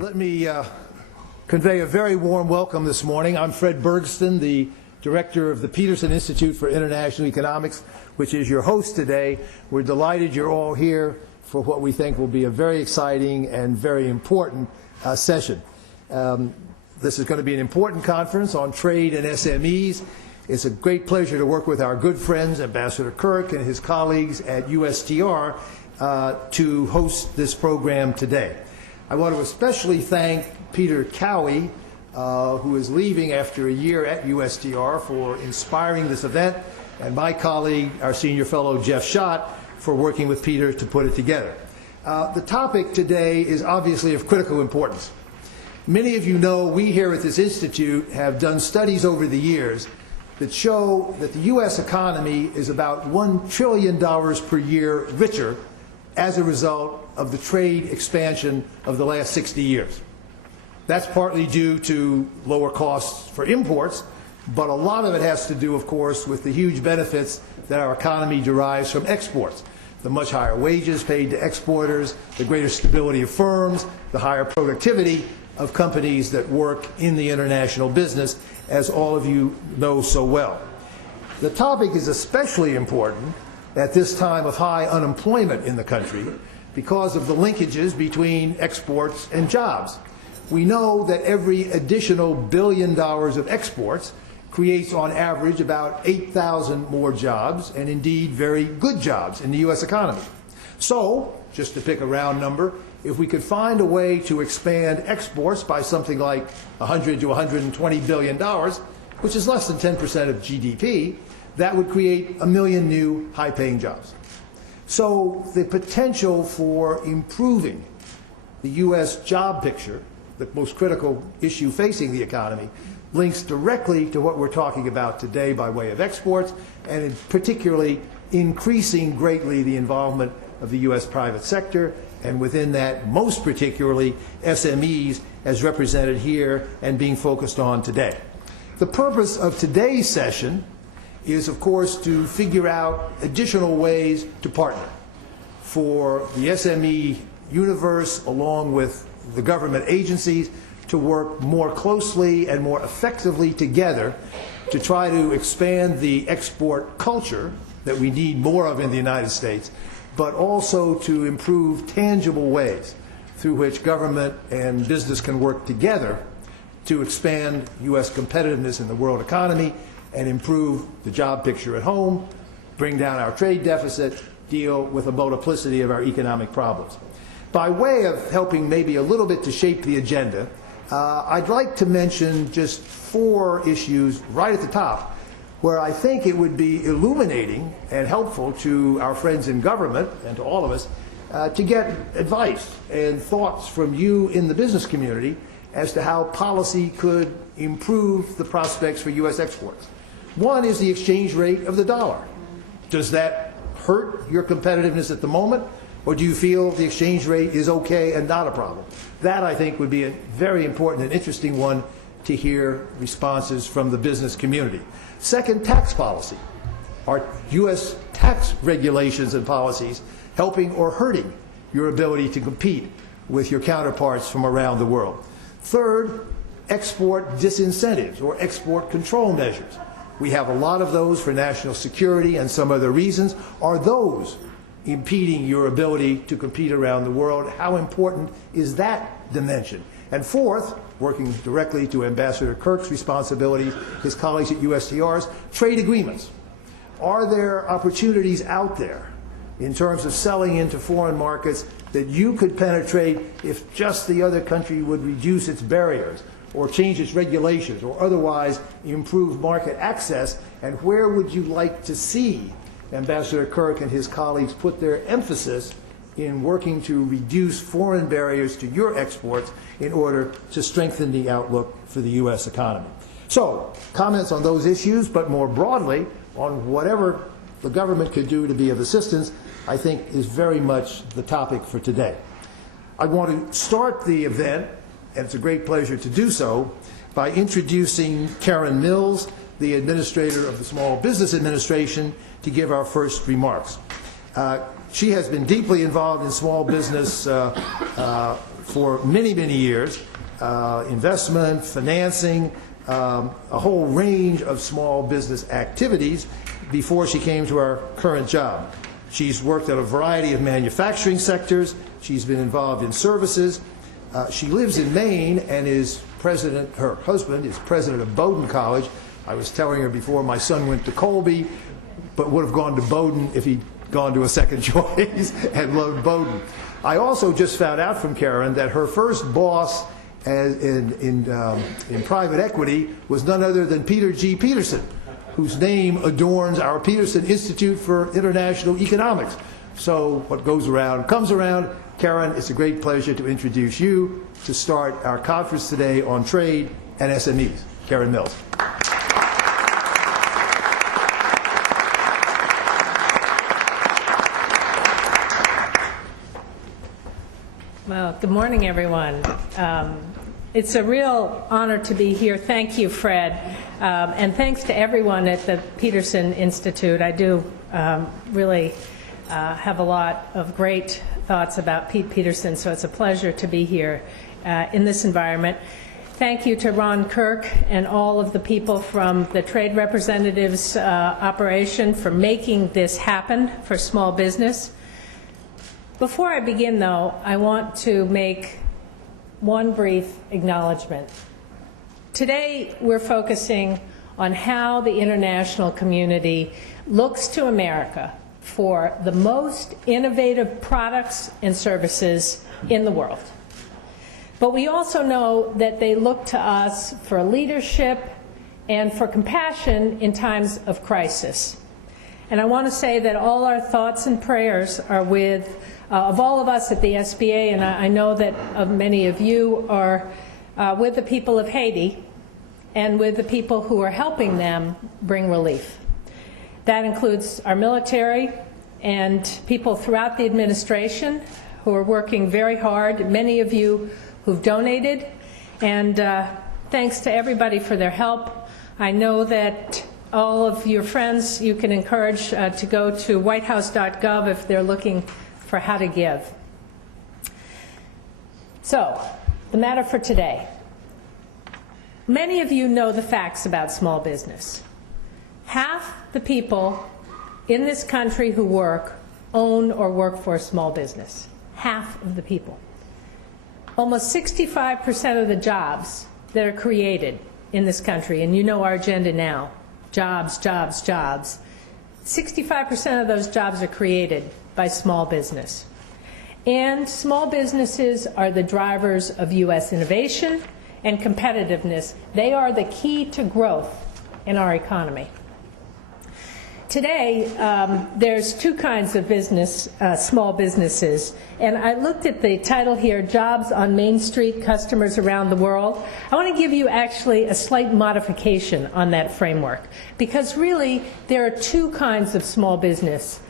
Let me convey a very warm welcome this morning. I'm Fred Bergston, the director of the Peterson Institute for International Economics, which is your host today. We're delighted you're all here for what we think will be a very exciting and very important session. This is going to be an important conference on trade and SMEs. It's a great pleasure to work with our good friends, Ambassador Kirk and his colleagues at USTR, to host this program today. I want to especially thank Peter Cowie, who is leaving after a year at USTR, for inspiring this event, and my colleague, our senior fellow Jeff Schott, for working with Peter to put it together. The topic today is obviously of critical importance. Many of you know we here at this institute have done studies over the years that show that the U.S. economy is about $1 trillion per year richer as a result of the trade expansion of the last 60 years. That's partly due to lower costs for imports, but a lot of it has to do, of course, with the huge benefits that our economy derives from exports. The much higher wages paid to exporters, the greater stability of firms, the higher productivity of companies that work in the international business, as all of you know so well. The topic is especially important at this time of high unemployment in the country because of the linkages between exports and jobs. We know that every additional $1 billion of exports creates on average about 8,000 more jobs, and indeed very good jobs in the U.S. economy. So, just to pick a round number, if we could find a way to expand exports by something like $100 to $120 billion, which is less than 10% of GDP, that would create 1 million new high-paying jobs. So the potential for improving the U.S. job picture, the most critical issue facing the economy, links directly to what we're talking about today by way of exports, and particularly increasing greatly the involvement of the U.S. private sector, and within that, most particularly, SMEs as represented here and being focused on today. The purpose of today's session is, of course, to figure out additional ways to partner for the SME universe, along with the government agencies, to work more closely and more effectively together to try to expand the export culture that we need more of in the United States, but also to improve tangible ways through which government and business can work together to expand U.S. competitiveness in the world economy and improve the job picture at home, bring down our trade deficit, deal with a multiplicity of our economic problems. By way of helping maybe a little bit to shape the agenda, I'd like to mention just 4 issues right at the top where I think it would be illuminating and helpful to our friends in government and to all of us to get advice and thoughts from you in the business community as to how policy could improve the prospects for U.S. exports. One is the exchange rate of the dollar. Does that hurt your competitiveness at the moment, or do you feel the exchange rate is okay and not a problem? That, I think, would be a very important and interesting one to hear responses from the business community. Second, tax policy. Are U.S. tax regulations and policies helping or hurting your ability to compete with your counterparts from around the world? Third, export disincentives or export control measures. We have a lot of those for national security and some other reasons. Are those impeding your ability to compete around the world? How important is that dimension? And fourth, working directly to Ambassador Kirk's responsibilities, his colleagues at USTR's, trade agreements. Are there opportunities out there in terms of selling into foreign markets that you could penetrate if just the other country would reduce its barriers or change its regulations or otherwise improve market access? And where would you like to see Ambassador Kirk and his colleagues put their emphasis in working to reduce foreign barriers to your exports in order to strengthen the outlook for the U.S. economy? So, comments on those issues, but more broadly on whatever the government could do to be of assistance, I think is very much the topic for today. I want to start the event, and it's a great pleasure to do so, by introducing Karen Mills, the administrator of the Small Business Administration, to give our first remarks. She has been deeply involved in small business for many, many years, investment, financing, a whole range of small business activities before she came to our current job. She's worked at a variety of manufacturing sectors. She's been involved in services. She lives in Maine and is president, her husband is president of Bowdoin College. I was telling her before, my son went to Colby, but would have gone to Bowdoin if he'd gone to a second choice and loved Bowdoin. I also just found out from Karen that her first boss in private equity was none other than Peter G. Peterson, whose name adorns our Peterson Institute for International Economics. So what goes around comes around. Karen, it's a great pleasure to introduce you to start our conference today on trade and SMEs. Karen Mills. Well, good morning, everyone. It's a real honor to be here. Thank you, Fred. And thanks to everyone at the Peterson Institute. I do really have a lot of great thoughts about Pete Peterson, so it's a pleasure to be here in this environment. Thank you to Ron Kirk and all of the people from the Trade Representatives operation for making this happen for small business. Before I begin, though, I want to make one brief acknowledgement. Today, we're focusing on how the international community looks to America for the most innovative products and services in the world. But we also know that they look to us for leadership and for compassion in times of crisis. And I want to say that all our thoughts and prayers are with of all of us at the SBA, and I know that many of you are with the people of Haiti and with the people who are helping them bring relief. That includes our military and people throughout the administration who are working very hard, many of you who've donated, and thanks to everybody for their help. I know that all of your friends you can encourage to go to whitehouse.gov if they're looking for how to give. So, the matter for today. Many of you know the facts about small business. Half the people in this country who work own or work for a small business. Half of the people. Almost 65% of the jobs that are created in this country, and you know our agenda now, jobs, jobs, jobs. 65% of those jobs are created by small business. And small businesses are the drivers of U.S. innovation and competitiveness. They are the key to growth in our economy. Today, there's two kinds of business, small businesses, and I looked at the title here, Jobs on Main Street, Customers Around the World. I want to give you actually a slight modification on that framework, because really there are two kinds of small business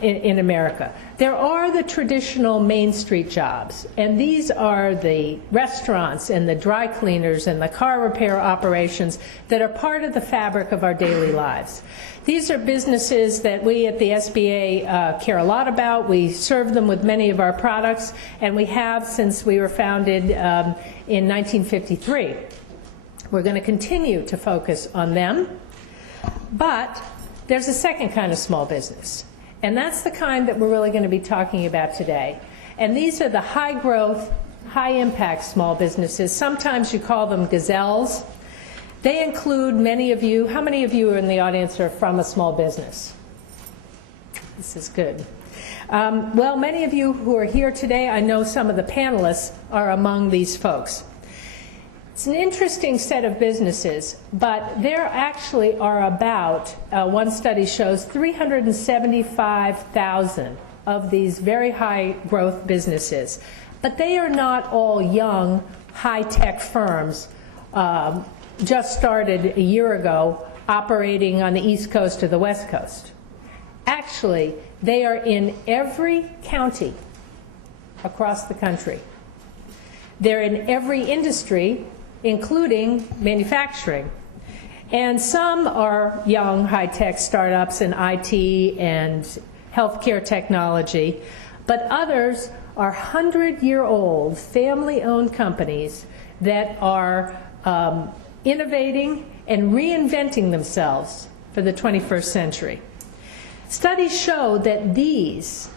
in America. There are the traditional Main Street jobs, and these are the restaurants and the dry cleaners and the car repair operations that are part of the fabric of our daily lives. These are businesses that we at the SBA care a lot about. We serve them with many of our products, and we have since we were founded in 1953. We're going to continue to focus on them, but there's a second kind of small business, and that's the kind that we're really going to be talking about today. And these are the high-growth, high-impact small businesses. Sometimes you call them gazelles. They include many of you. How many of you in the audience are from a small business? This is good. Well, many of you who are here today, I know some of the panelists are among these folks. It's an interesting set of businesses, but there actually are about, one study shows, 375,000 of these very high growth businesses. But they are not all young, high-tech firms just started a year ago operating on the East Coast or the West Coast. Actually, they are in every county across the country. They're in every industry, including manufacturing. And some are young, high-tech startups in IT and healthcare technology, but others are 100-year-old family-owned companies that are innovating and reinventing themselves for the 21st century. Studies show that these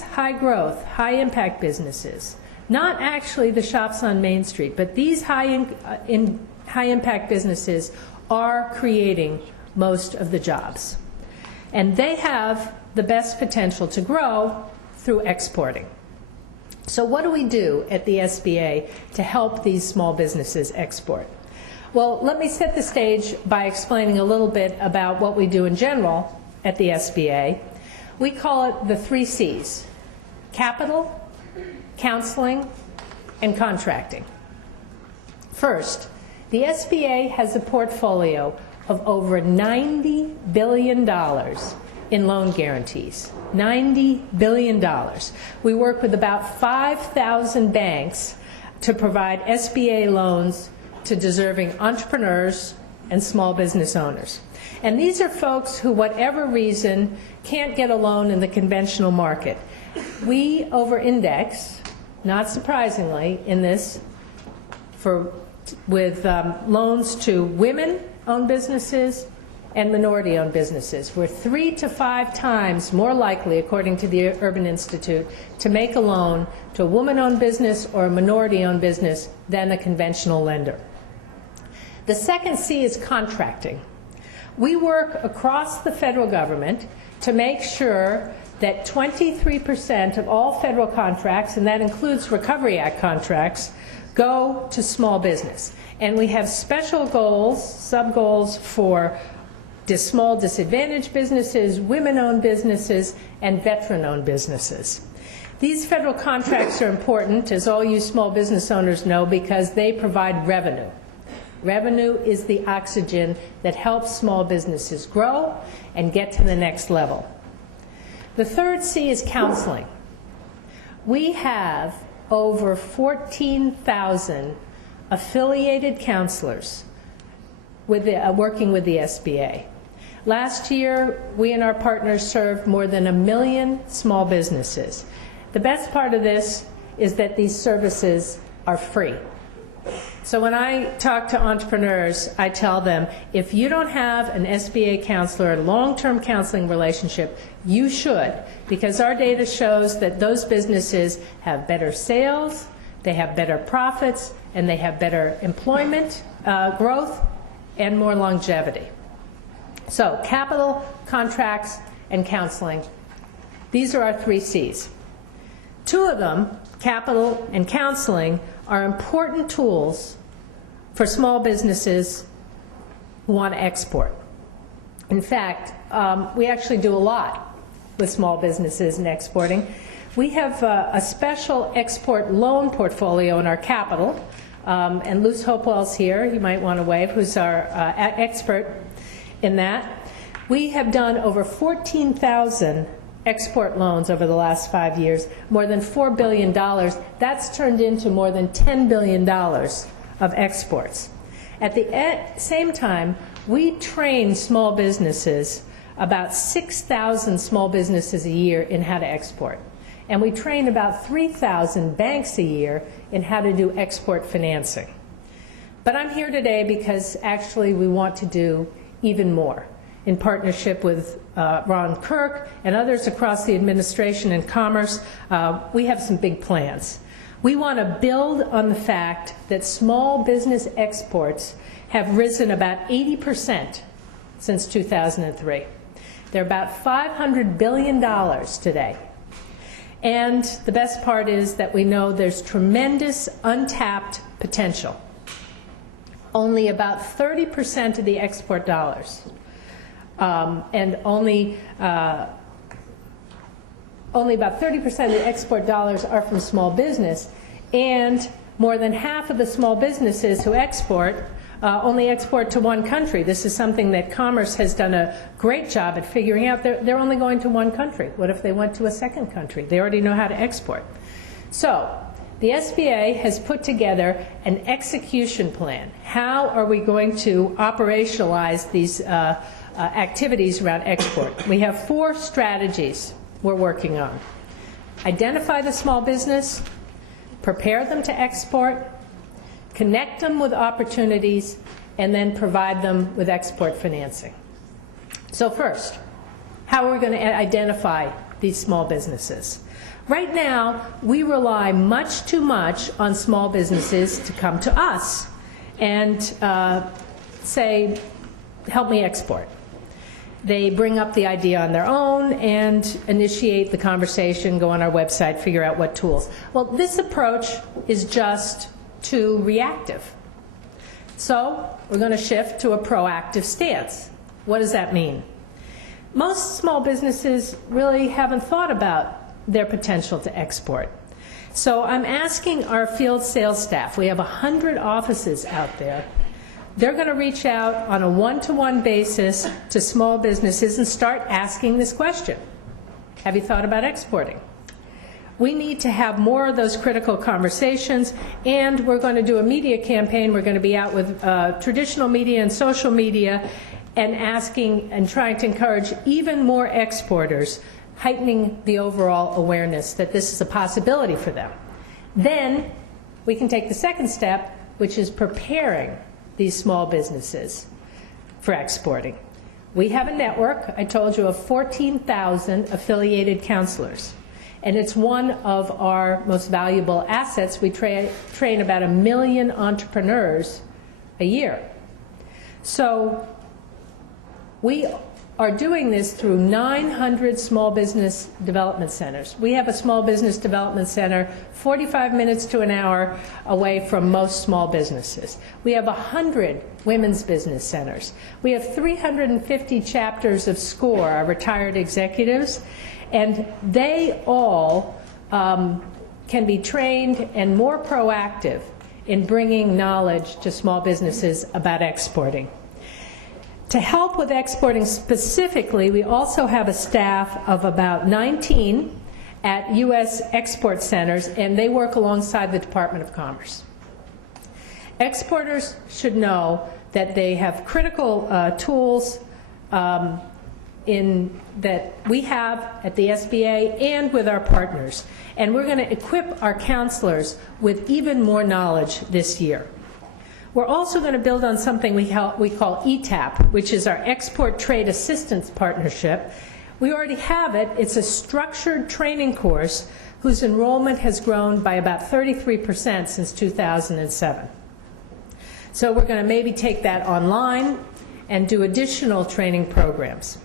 high-growth, high-impact businesses, not actually the shops on Main Street, but these high-impact businesses are creating most of the jobs. And they have the best potential to grow through exporting. So what do we do at the SBA to help these small businesses export? Well, let me set the stage by explaining a little bit about what we do in general at the SBA. We call it the 3 C's: capital, counseling, and contracting. First, the SBA has a portfolio of over $90 billion in loan guarantees. $90 billion. We work with about 5,000 banks to provide SBA loans to deserving entrepreneurs and small business owners. And these are folks who, whatever reason, can't get a loan in the conventional market. We over-index, not surprisingly, in this with loans to women-owned businesses and minority-owned businesses. We're 3 to 5 times more likely, according to the Urban Institute, to make a loan to a woman-owned business or a minority-owned business than a conventional lender. The second C is contracting. We work across the federal government to make sure that 23% of all federal contracts, and that includes Recovery Act contracts, go to small business. And we have special goals, sub-goals for small disadvantaged businesses, women-owned businesses, and veteran-owned businesses. These federal contracts are important, as all you small business owners know, because they provide revenue. Revenue is the oxygen that helps small businesses grow and get to the next level. The third C is counseling. We have over 14,000 affiliated counselors working with the SBA. Last year, we and our partners served more than 1 million small businesses. The best part of this is that these services are free. So when I talk to entrepreneurs, I tell them, if you don't have an SBA counselor, a long-term counseling relationship, you should, because our data shows that those businesses have better sales, they have better profits, and they have better employment growth and more longevity. So capital, contracts, and counseling. These are our 3 C's. 2 of them, capital and counseling, are important tools for small businesses who want to export. In fact, we actually do a lot with small businesses in exporting. We have a special export loan portfolio in our capital, and Luce Hopewell's here, you might want to wave, who's our expert in that. We have done over 14,000 export loans over the last 5 years, more than $4 billion. That's turned into more than $10 billion of exports. At the same time, we train small businesses, about 6,000 small businesses a year, in how to export. And we train about 3,000 banks a year in how to do export financing. But I'm here today because actually we want to do even more. In partnership with Ron Kirk and others across the administration and Commerce, we have some big plans. We want to build on the fact that small business exports have risen about 80% since 2003. They're about $500 billion today. And the best part is that we know there's tremendous untapped potential. Only about 30% of the export dollars, and only about 30% of the export dollars are from small business, and more than half of the small businesses who export only export to one country. This is something that Commerce has done a great job at figuring out. They're only going to one country. What if they went to a second country? They already know how to export. So the SBA has put together an execution plan. How are we going to operationalize these activities around export? We have 4 strategies we're working on. identify the small business, prepare them to export, connect them with opportunities, and then provide them with export financing. So first, how are we going to identify these small businesses? Right now, we rely much too much on small businesses to come to us and say, help me export. They bring up the idea on their own and initiate the conversation, go on our website, figure out what tools. Well, this approach is just too reactive. So we're going to shift to a proactive stance. What does that mean? Most small businesses really haven't thought about their potential to export. So I'm asking our field sales staff, we have 100 offices out there, they're going to reach out on a one-to-one basis to small businesses and start asking this question. Have you thought about exporting? We need to have more of those critical conversations, and we're going to do a media campaign. We're going to be out with traditional media and social media and asking and trying to encourage even more exporters, heightening the overall awareness that this is a possibility for them. Then we can take the second step, which is preparing these small businesses for exporting. We have a network, I told you, of 14,000 affiliated counselors. And it's one of our most valuable assets. We train about 1 million entrepreneurs a year. So we are doing this through 900 small business development centers. We have a small business development center 45 minutes to an hour away from most small businesses. We have 100 women's business centers. We have 350 chapters of SCORE, our retired executives, and they all can be trained and more proactive in bringing knowledge to small businesses about exporting. To help with exporting specifically, we also have a staff of about 19 at U.S. export centers, and they work alongside the Department of Commerce. Exporters should know that they have critical tools that we have at the SBA and with our partners, and we're going to equip our counselors with even more knowledge this year. We're also going to build on something we call ETAP, which is our Export Trade Assistance Partnership. We already have it. It's a structured training course whose enrollment has grown by about 33% since 2007. So we're going to maybe take that online and do additional training programs.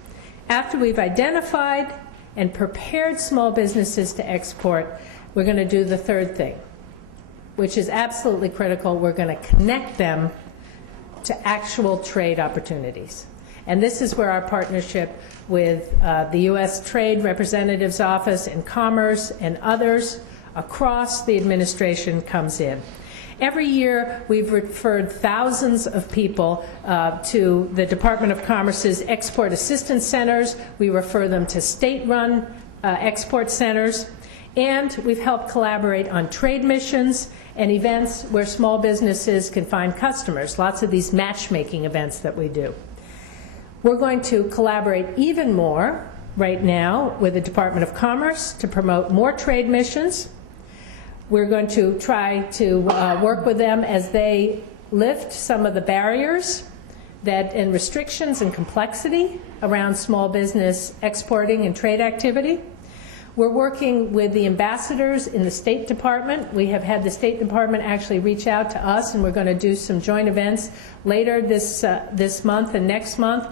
After we've identified and prepared small businesses to export, we're going to do the third thing, which is absolutely critical. We're going to connect them to actual trade opportunities. And this is where our partnership with the U.S. Trade Representative's Office and Commerce and others across the administration comes in. Every year, we've referred thousands of people to the Department of Commerce's Export Assistance Centers. We refer them to state-run export centers. And we've helped collaborate on trade missions and events where small businesses can find customers, lots of these matchmaking events that we do. We're going to collaborate even more right now with the Department of Commerce to promote more trade missions. We're going to try to work with them as they lift some of the barriers and restrictions and complexity around small business exporting and trade activity. We're working with the ambassadors in the State Department. We have had the State Department actually reach out to us, and we're going to do some joint events later this month and next month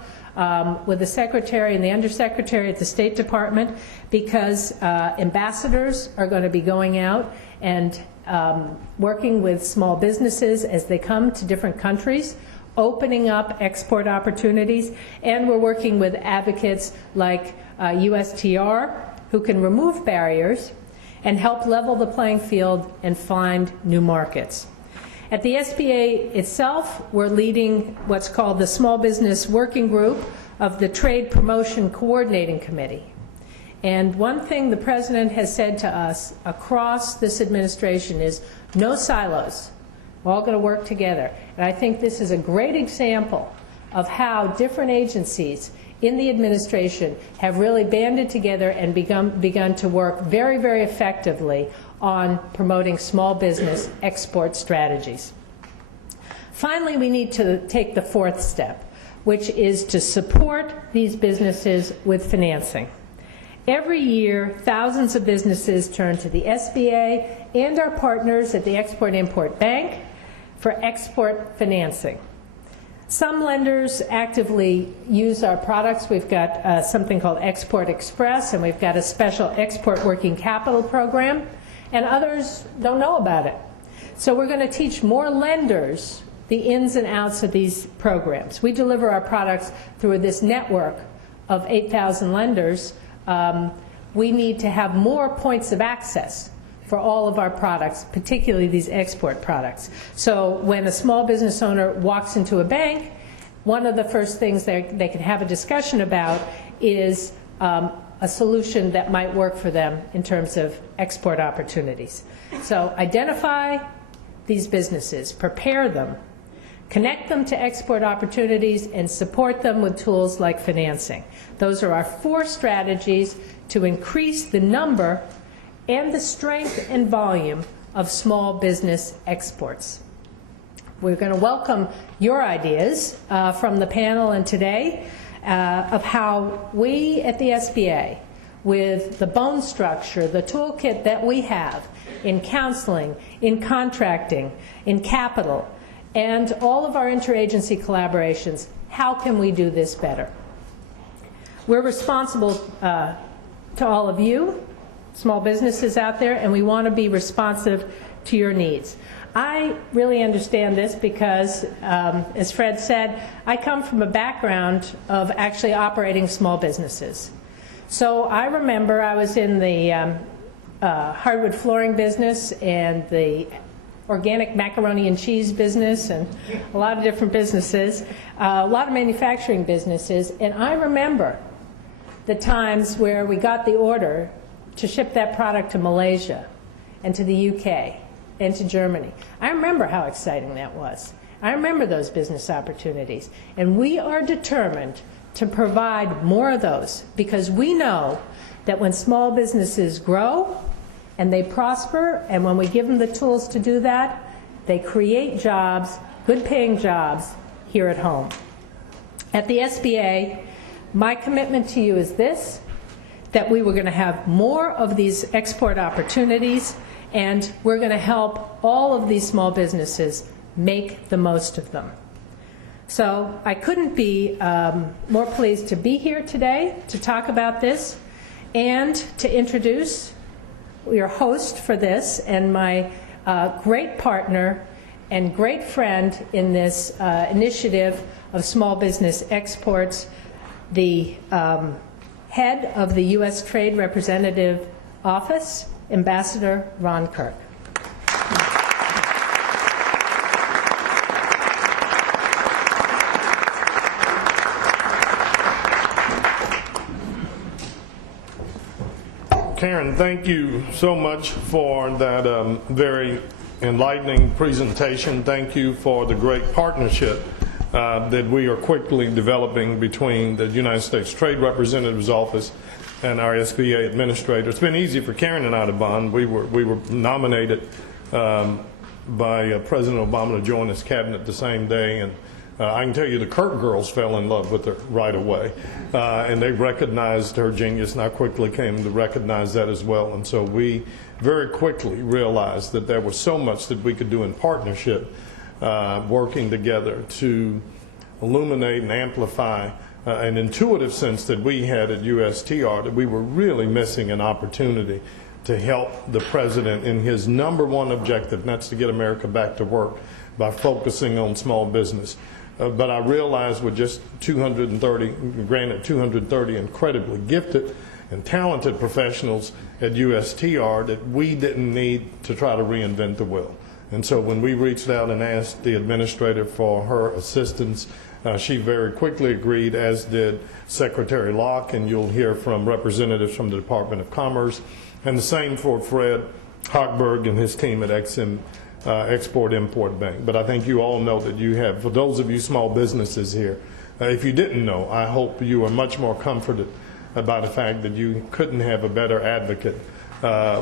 with the Secretary and the Undersecretary at the State Department, because ambassadors are going to be going out and working with small businesses as they come to different countries, opening up export opportunities, and we're working with advocates like USTR, who can remove barriers and help level the playing field and find new markets. At the SBA itself, we're leading what's called the Small Business Working Group of the Trade Promotion Coordinating Committee. And one thing the President has said to us across this administration is no silos. We're all going to work together. And I think this is a great example of how different agencies in the administration have really banded together and begun to work very, very effectively on promoting small business export strategies. Finally, we need to take the fourth step, which is to support these businesses with financing. Every year, thousands of businesses turn to the SBA and our partners at the Export-Import Bank for export financing. Some lenders actively use our products. We've got something called Export Express, and we've got a special export working capital program, and others don't know about it. So we're going to teach more lenders the ins and outs of these programs. We deliver our products through this network of 8,000 lenders. We need to have more points of access for all of our products, particularly these export products. So when a small business owner walks into a bank, one of the first things they can have a discussion about is a solution that might work for them in terms of export opportunities. So identify these businesses, prepare them, connect them to export opportunities, and support them with tools like financing. Those are our 4 strategies to increase the number and the strength and volume of small business exports. We're going to welcome your ideas from the panel and today of how we at the SBA, with the bone structure, the toolkit that we have in counseling, in contracting, in capital, and all of our interagency collaborations, how can we do this better? We're responsible to all of you, small businesses out there, and we want to be responsive to your needs. I really understand this because, as Fred said, I come from a background of actually operating small businesses. So I remember I was in the hardwood flooring business and the organic macaroni and cheese business and a lot of different businesses, a lot of manufacturing businesses, and I remember the times where we got the order to ship that product to Malaysia and to the UK and to Germany. I remember how exciting that was. I remember those business opportunities. And we are determined to provide more of those because we know that when small businesses grow and they prosper, and when we give them the tools to do that, they create jobs, good paying jobs, here at home. At the SBA, my commitment to you is this, that we were going to have more of these export opportunities, and we're going to help all of these small businesses make the most of them. So I couldn't be more pleased to be here today to talk about this and to introduce your host for this and my great partner and great friend in this initiative of small business exports, the head of the U.S. Trade Representative Office, Ambassador Ron Kirk. Karen, thank you so much for that very enlightening presentation. Thank you for the great partnership that we are quickly developing between the United States Trade Representative's Office and our SBA administrator. It's been easy for Karen and I to bond. We were nominated by President Obama to join his cabinet the same day, and I can tell you the Kirk girls fell in love with her right away, and they recognized her genius, and I quickly came to recognize that as well. And so we very quickly realized that there was so much that we could do in partnership, working together to illuminate and amplify an intuitive sense that we had at USTR that we were really missing an opportunity to help the president in his #1 objective, and that's to get America back to work by focusing on small business. But I realized with just 230 incredibly gifted and talented professionals at USTR that we didn't need to try to reinvent the wheel. And so when we reached out and asked the administrator for her assistance, she very quickly agreed, as did Secretary Locke, and you'll hear from representatives from the Department of Commerce, and the same for Fred Hochberg and his team at Export-Import Bank. But I think you all know that you have, for those of you small businesses here, if you didn't know, I hope you are much more comforted about the fact that you couldn't have a better advocate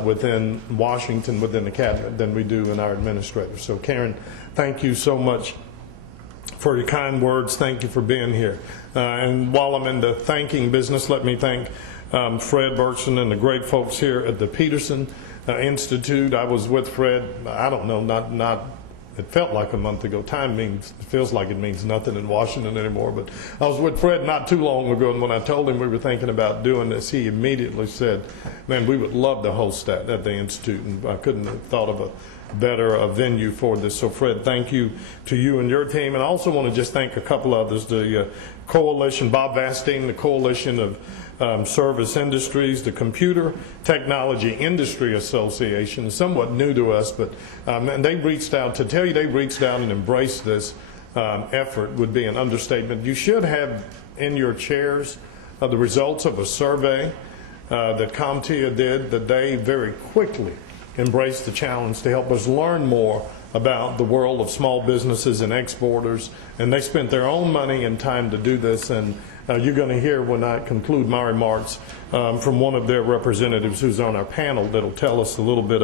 within Washington, within the cabinet, than we do in our administrators. So Karen, thank you so much for your kind words. Thank you for being here. And while I'm in the thanking business, let me thank Fred Bergson and the great folks here at the Peterson Institute. I was with Fred, I don't know, it felt like a month ago. It feels like it means nothing in Washington anymore, but I was with Fred not too long ago, and when I told him we were thinking about doing this, he immediately said, man, we would love to host that at the Institute, and I couldn't have thought of a better venue for this. So Fred, thank you to you and your team, and I also want to just thank a couple others, the coalition, Bob Vastine, the Coalition of Service Industries, the Computer Technology Industry Association, is somewhat new to us, but and they reached out. To tell you they reached out and embraced this effort would be an understatement. You should have in your chairs the results of a survey that CompTIA did, that they very quickly embraced the challenge to help us learn more about the world of small businesses and exporters, and they spent their own money and time to do this. And you're going to hear when I conclude my remarks from one of their representatives who's on our panel that'll tell us a little bit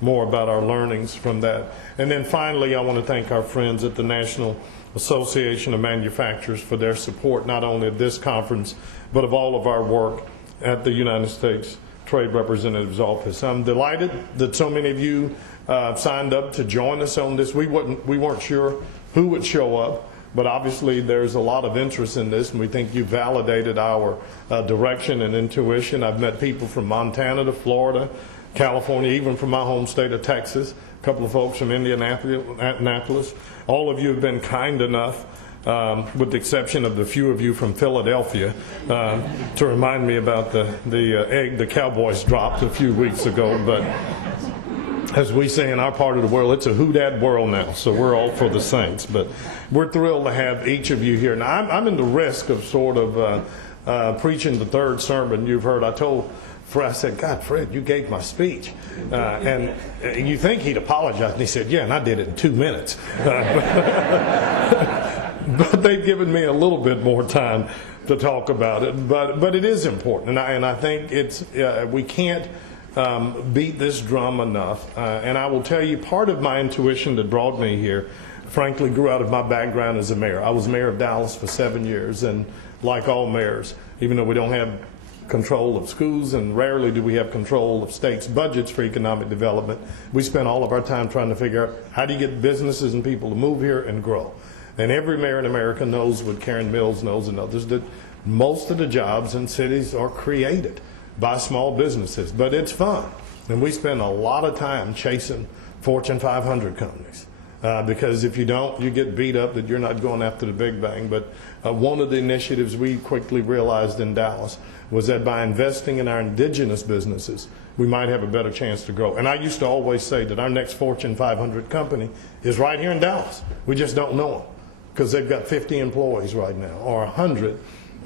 more about our learnings from that. And then finally, I want to thank our friends at the National Association of Manufacturers for their support, not only of this conference, but of all of our work at the United States Trade Representative's Office. I'm delighted that so many of you signed up to join us on this. We weren't sure who would show up, but obviously there's a lot of interest in this, and we think you validated our direction and intuition. I've met people from Montana to Florida, California, even from my home state of Texas, a couple of folks from Indianapolis. All of you have been kind enough, with the exception of the few of you from Philadelphia, to remind me about the egg the Cowboys dropped a few weeks ago. But as we say in our part of the world, it's a who-dat world now, so we're all for the Saints. But we're thrilled to have each of you here. Now, I'm in the risk of sort of preaching the third sermon you've heard. I told Fred, I said, God, Fred, you gave my speech. And you think he'd apologize. And he said, yeah, and I did it in 2 minutes. But they've given me a little bit more time to talk about it. But it is important, and I think it's we can't beat this drum enough. And I will tell you, part of my intuition that brought me here, frankly, grew out of my background as a mayor. I was mayor of Dallas for 7 years, and like all mayors, even though we don't have control of schools and rarely do we have control of states' budgets for economic development, we spend all of our time trying to figure out how do you get businesses and people to move here and grow. And every mayor in America knows what Karen Mills knows and others, that most of the jobs in cities are created by small businesses. But it's fun. And we spend a lot of time chasing Fortune 500 companies. Because if you don't, you get beat up that you're not going after the big bang. But one of the initiatives we quickly realized in Dallas was that by investing in our indigenous businesses, we might have a better chance to grow. And I used to always say that our next Fortune 500 company is right here in Dallas. We just don't know them because they've got 50 employees right now, or 100.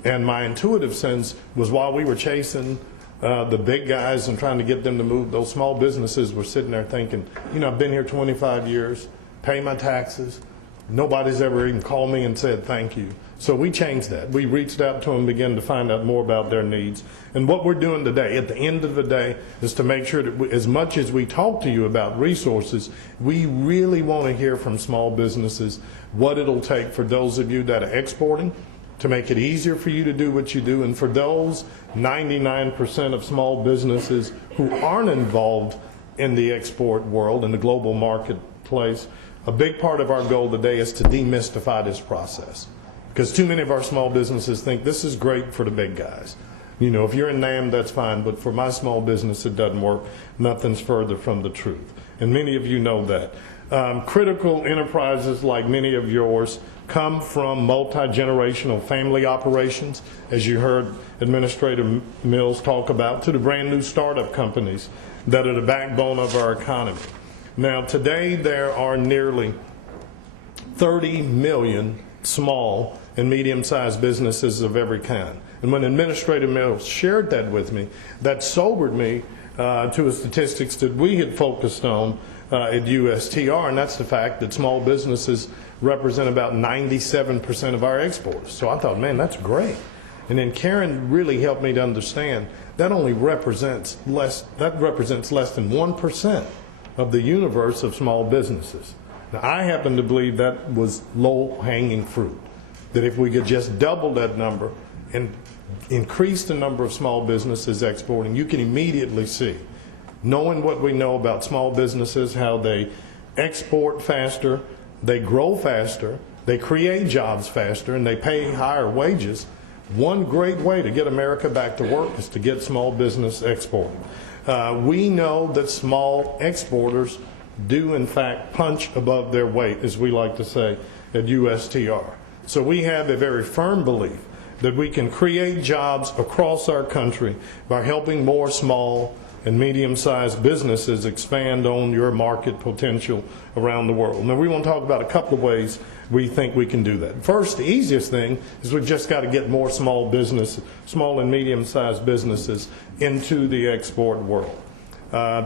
And my intuitive sense was while we were chasing the big guys and trying to get them to move, those small businesses were sitting there thinking, you know, I've been here 25 years, pay my taxes. Nobody's ever even called me and said thank you. So we changed that. We reached out to them, began to find out more about their needs. And what we're doing today, at the end of the day, is to make sure that as much as we talk to you about resources, we really want to hear from small businesses what it'll take for those of you that are exporting to make it easier for you to do what you do. And for those 99% of small businesses who aren't involved in the export world, in the global marketplace, a big part of our goal today is to demystify this process. Because too many of our small businesses think this is great for the big guys. You know, if you're in NAM, that's fine, but for my small business, it doesn't work. Nothing's further from the truth. And many of you know that. Critical enterprises like many of yours come from multi-generational family operations, as you heard Administrator Mills talk about, to the brand new startup companies that are the backbone of our economy. Now, today there are nearly 30 million small and medium-sized businesses of every kind. And when Administrator Mills shared that with me, that sobered me to the statistics that we had focused on, at USTR, and that's the fact that small businesses represent about 97% of our exports. So I thought, man, that's great. And then Karen really helped me to understand that only represents less than 1% of the universe of small businesses. Now, I happen to believe that was low-hanging fruit, that if we could just double that number and increase the number of small businesses exporting, you can immediately see, knowing what we know about small businesses, how they export faster, they grow faster, they create jobs faster, and they pay higher wages. One great way to get America back to work is to get small business exporting. We know that small exporters do, in fact, punch above their weight, as we like to say at USTR. So we have a very firm belief that we can create jobs across our country by helping more small and medium-sized businesses expand on your market potential around the world. Now, we want to talk about a couple of ways we think we can do that. First, the easiest thing is we've just got to get more small and medium-sized businesses into the export world.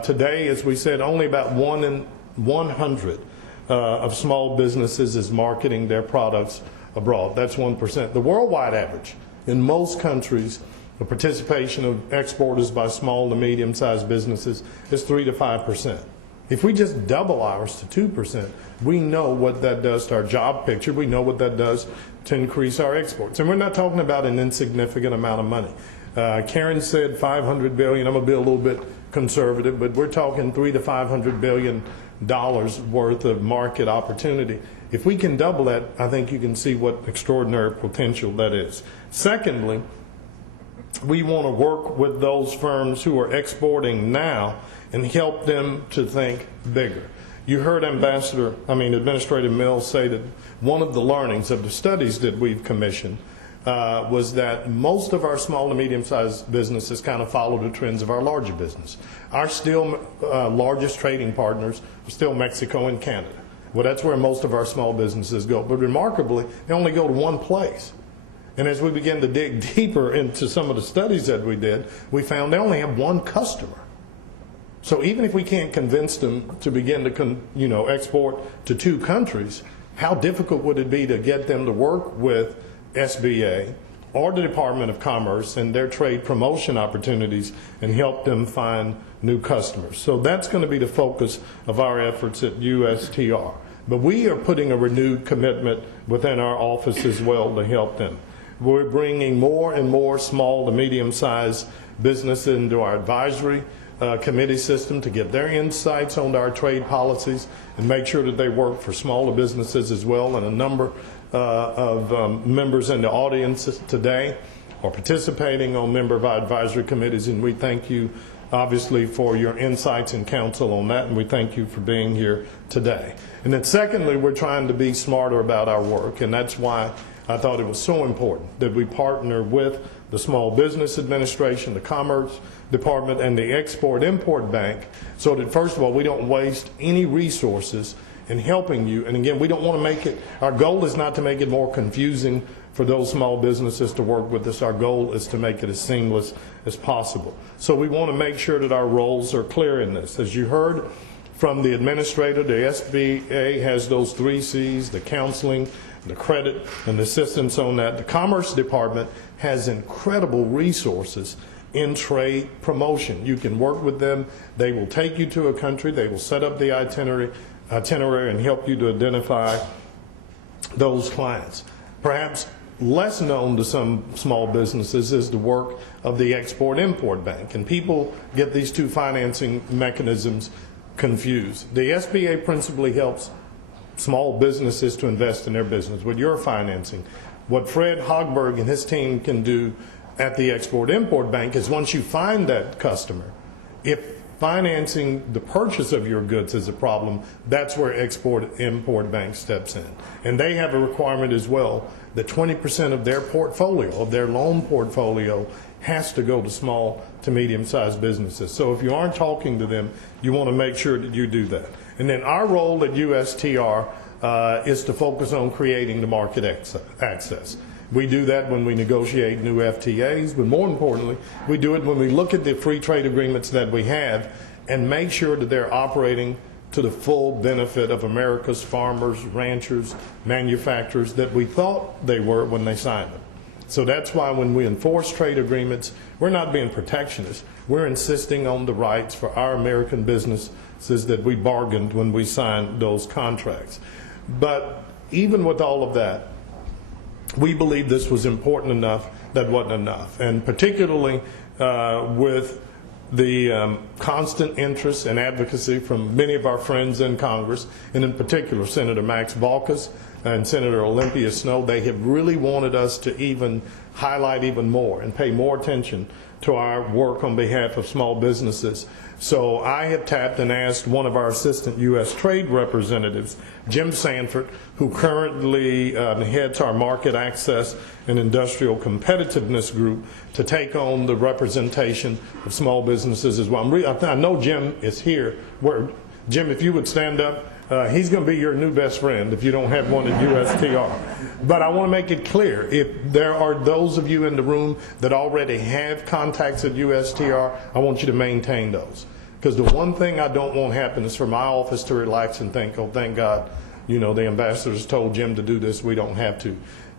Today, as we said, only about 1 in 100 of small businesses is marketing their products abroad. That's 1%. The worldwide average in most countries, the participation of exporters by small and medium-sized businesses is 3 to 5%. If we just double ours to 2%, we know what that does to our job picture. We know what that does to increase our exports. And we're not talking about an insignificant amount of money. Karen said $500 billion. I'm going to be a little bit conservative, but we're talking $300 to $500 billion worth of market opportunity. If we can double that, I think you can see what extraordinary potential that is. Secondly, we want to work with those firms who are exporting now and help them to think bigger. You heard Administrator Mills say that one of the learnings of the studies that we've commissioned was that most of our small and medium-sized businesses kind of follow the trends of our larger business. Our still largest trading partners are still Mexico and Canada. Well, that's where most of our small businesses go. But remarkably, they only go to one place. And as we begin to dig deeper into some of the studies that we did, we found they only have one customer. So even if we can't convince them to begin to export to 2 countries, how difficult would it be to get them to work with SBA or the Department of Commerce and their trade promotion opportunities and help them find new customers? So that's going to be the focus of our efforts at USTR. But we are putting a renewed commitment within our office as well to help them. We're bringing more and more small to medium-sized businesses into our advisory committee system to get their insights on our trade policies and make sure that they work for smaller businesses as well. And a number of members in the audience today are participating on member of our advisory committees, and we thank you obviously for your insights and counsel on that, and we thank you for being here today. And then secondly, we're trying to be smarter about our work, and that's why I thought it was so important that we partner with the Small Business Administration, the Commerce Department, and the Export-Import Bank so that, first of all, we don't waste any resources in helping you. And again, we don't want to make it, our goal is not to make it more confusing for those small businesses to work with us. Our goal is to make it as seamless as possible. So we want to make sure that our roles are clear in this. As you heard from the administrator, the SBA has those 3 C's, the counseling, the credit, and the assistance on that. The Commerce Department has incredible resources in trade promotion. You can work with them. They will take you to a country. They will set up the itinerary and help you to identify those clients. Perhaps less known to some small businesses is the work of the Export-Import Bank, and people get these 2 financing mechanisms confused. The SBA principally helps small businesses to invest in their business with your financing. What Fred Hogberg and his team can do at the Export-Import Bank is once you find that customer, if financing the purchase of your goods is a problem, that's where Export-Import Bank steps in. And they have a requirement as well that 20% of their portfolio, of their loan portfolio, has to go to small to medium-sized businesses. So if you aren't talking to them, you want to make sure that you do that. And then our role at USTR is to focus on creating the market access. We do that when we negotiate new FTAs, but more importantly, we do it when we look at the free trade agreements that we have and make sure that they're operating to the full benefit of America's farmers, ranchers, manufacturers that we thought they were when they signed them. So that's why when we enforce trade agreements, we're not being protectionist. We're insisting on the rights for our American businesses that we bargained when we signed those contracts. But even with all of that, we believe this was important enough that wasn't enough. And particularly with the constant interest and advocacy from many of our friends in Congress, and in particular Senator Max Baucus and Senator Olympia Snowe, they have really wanted us to even highlight even more and pay more attention to our work on behalf of small businesses. So I have tapped and asked one of our assistant U.S. trade representatives, Jim Sanford, who currently heads our market access and industrial competitiveness group, to take on the representation of small businesses as well. I know Jim is here. Jim, if you would stand up. He's going to be your new best friend if you don't have one at USTR. But I want to make it clear, if there are those of you in the room that already have contacts at USTR, I want you to maintain those. Because the one thing I don't want happen is for my office to relax and think, oh, thank God, you know, the ambassadors told Jim to do this, we don't have to.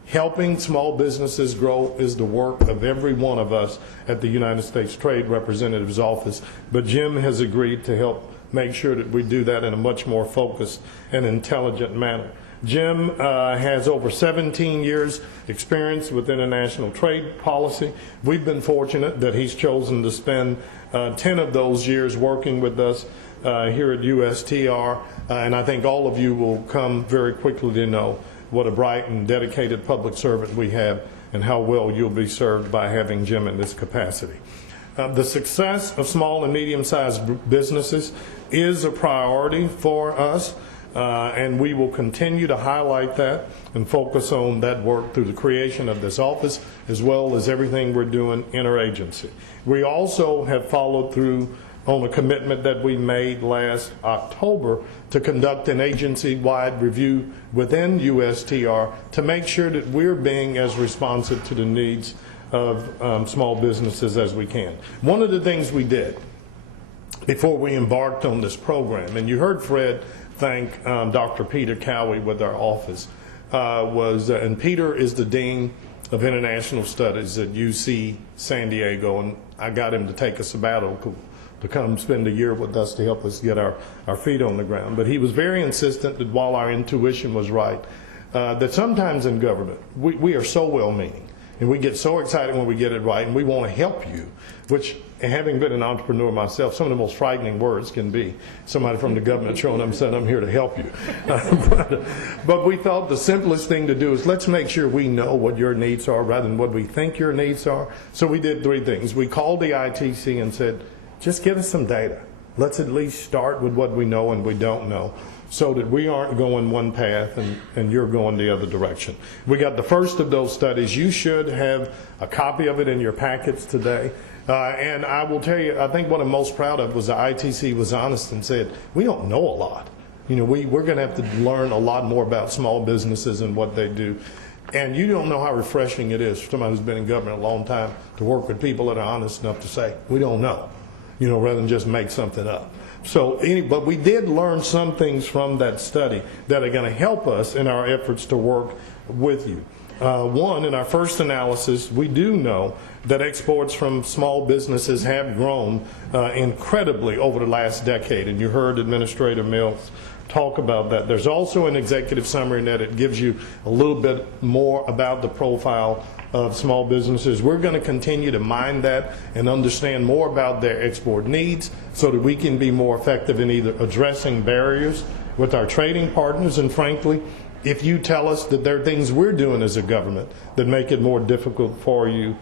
Helping small businesses grow is the work of every one of us at the United States Trade Representative's office. But Jim has agreed to help make sure that we do that in a much more focused and intelligent manner. Jim has over 17 years experience with international trade policy. We've been fortunate that he's chosen to spend 10 of those years working with us here at USTR, and I think all of you will come very quickly to know what a bright and dedicated public servant we have and how well you'll be served by having Jim in this capacity. The success of small and medium-sized businesses is a priority for us, and we will continue to highlight that and focus on that work through the creation of this office, as well as everything we're doing interagency. We also have followed through on a commitment that we made last October to conduct an agency-wide review within USTR to make sure that we're being as responsive to the needs of small businesses as we can. One of the things we did before we embarked on this program, and you heard Fred thank Dr. Peter Cowie with our office, and Peter is the Dean of International Studies at UC San Diego, and I got him to take a sabbatical to come spend a year with us to help us get our feet on the ground. But he was very insistent that while our intuition was right, that sometimes in government, we are so well-meaning, and we get so excited when we get it right, and we want to help you, which, having been an entrepreneur myself, some of the most frightening words can be somebody from the government showing up and saying, I'm here to help you. But we thought the simplest thing to do is let's make sure we know what your needs are rather than what we think your needs are. So we did three things. We called the ITC and said, just give us some data. Let's at least start with what we know and we don't know, so that we aren't going one path and you're going the other direction. We got the first of those studies. You should have a copy of it in your packets today. And I will tell you, I think what I'm most proud of was the ITC was honest and said, we don't know a lot. You know, we're going to have to learn a lot more about small businesses and what they do. And you don't know how refreshing it is for somebody who's been in government a long time to work with people that are honest enough to say, we don't know, you know, rather than just make something up. So, but we did learn some things from that study that are going to help us in our efforts to work with you. One, in our first analysis, we do know that exports from small businesses have grown incredibly over the last decade, and you heard Administrator Mills talk about that. There's also an executive summary in that it gives you a little bit more about the profile of small businesses. We're going to continue to mine that and understand more about their export needs so that we can be more effective in either addressing barriers with our trading partners, and frankly, if you tell us that there are things we're doing as a government that make it more difficult for you,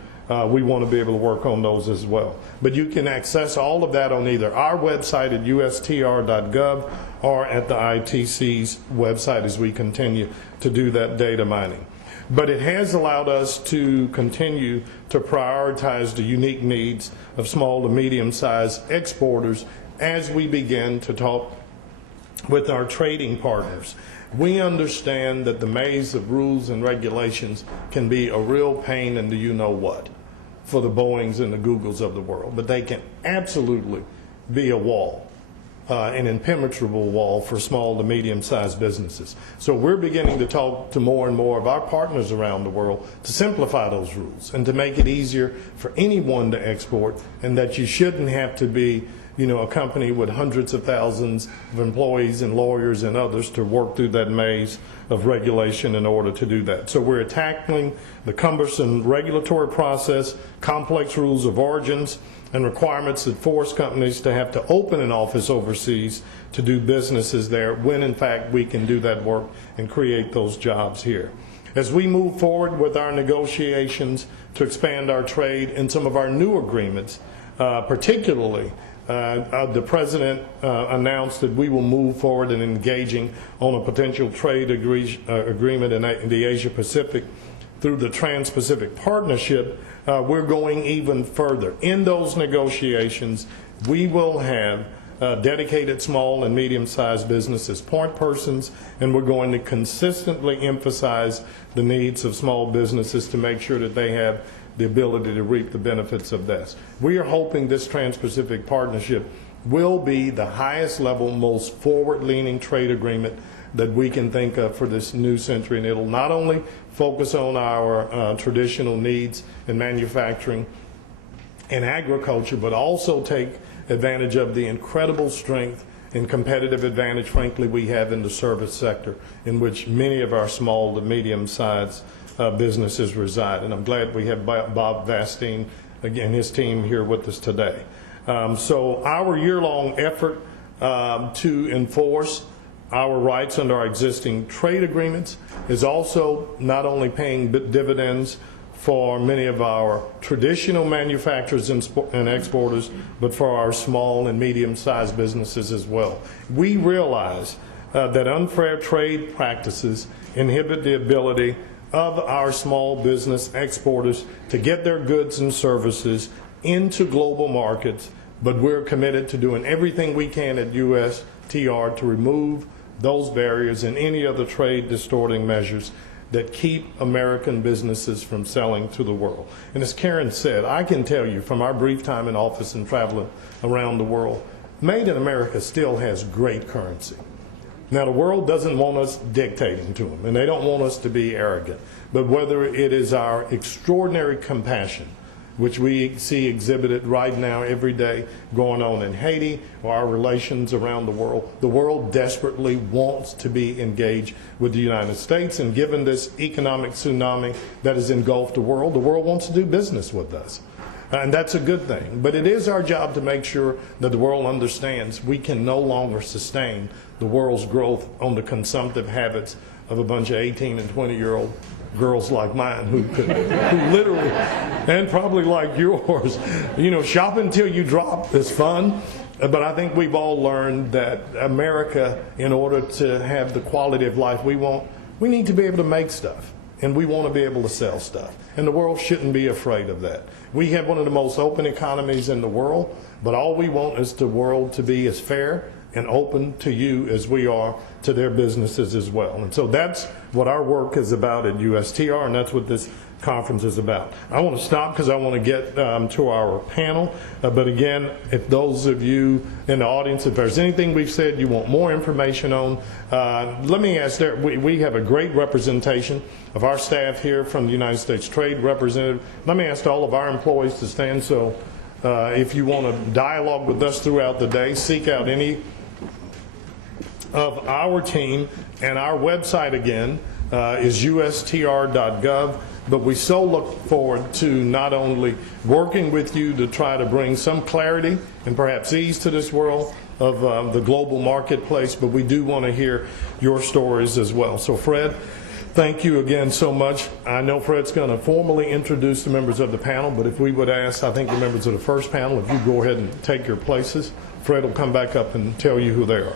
we want to be able to work on those as well. But you can access all of that on either our website at ustr.gov or at the ITC's website as we continue to do that data mining. But it has allowed us to continue to prioritize the unique needs of small to medium-sized exporters as we begin to talk with our trading partners. We understand that the maze of rules and regulations can be a real pain in the you-know-what for the Boeings and the Googles of the world, but they can absolutely be a wall an impenetrable wall for small to medium-sized businesses. So we're beginning to talk to more and more of our partners around the world to simplify those rules and to make it easier for anyone to export, and that you shouldn't have to be a company with hundreds of thousands of employees and lawyers and others to work through that maze of regulation in order to do that. So we're tackling the cumbersome regulatory process, complex rules of origins, and requirements that force companies to have to open an office overseas to do businesses there, when in fact we can do that work and create those jobs here. As we move forward with our negotiations to expand our trade and some of our new agreements, particularly the President announced that we will move forward in engaging on a potential trade agreement in the Asia Pacific through the Trans-Pacific Partnership. We're going even further. In those negotiations, we will have dedicated small and medium-sized businesses point persons, and we're going to consistently emphasize the needs of small businesses to make sure that they have the ability to reap the benefits of this. We are hoping this Trans-Pacific Partnership will be the highest level, most forward-leaning trade agreement that we can think of for this new century, and it'll not only focus on our traditional needs in manufacturing and agriculture, but also take advantage of the incredible strength and competitive advantage, frankly, we have in the service sector, in which many of our small to medium-sized businesses reside. And I'm glad we have Bob Vastine, again, his team here with us today. So our year-long effort to enforce our rights under our existing trade agreements is also not only paying dividends for many of our traditional manufacturers and exporters, but for our small and medium-sized businesses as well. We realize that unfair trade practices inhibit the ability of our small business exporters to get their goods and services into global markets, but we're committed to doing everything we can at USTR to remove those barriers and any other trade distorting measures that keep American businesses from selling to the world. And as Karen said, I can tell you from our brief time in office and traveling around the world, Made in America still has great currency. Now, the world doesn't want us dictating to them, and they don't want us to be arrogant. But whether it is our extraordinary compassion, which we see exhibited right now every day going on in Haiti, or our relations around the world desperately wants to be engaged with the United States. And given this economic tsunami that has engulfed the world wants to do business with us. And that's a good thing. But it is our job to make sure that the world understands we can no longer sustain the world's growth on the consumptive habits of a bunch of 18 and 20-year-old girls like mine who literally, and probably like yours, shopping till you drop is fun. But I think we've all learned that America, in order to have the quality of life we want, we need to be able to make stuff. And we want to be able to sell stuff. And the world shouldn't be afraid of that. We have one of the most open economies in the world, but all we want is the world to be as fair and open to you as we are to their businesses as well. And so that's what our work is about at USTR, and that's what this conference is about. I want to stop because I want to get to our panel. But again, if those of you in the audience, if there's anything we've said you want more information on, let me ask there, we have a great representation of our staff here from the United States Trade Representative. Let me ask all of our employees to stand. So if you want to dialogue with us throughout the day, seek out any of our team, and our website again is ustr.gov. But we so look forward to not only working with you to try to bring some clarity and perhaps ease to this world of the global marketplace, but we do want to hear your stories as well. So Fred, thank you again so much. I know Fred's going to formally introduce the members of the panel, but if we would ask, I think the members of the first panel, if you go ahead and take your places, Fred will come back up and tell you who they are.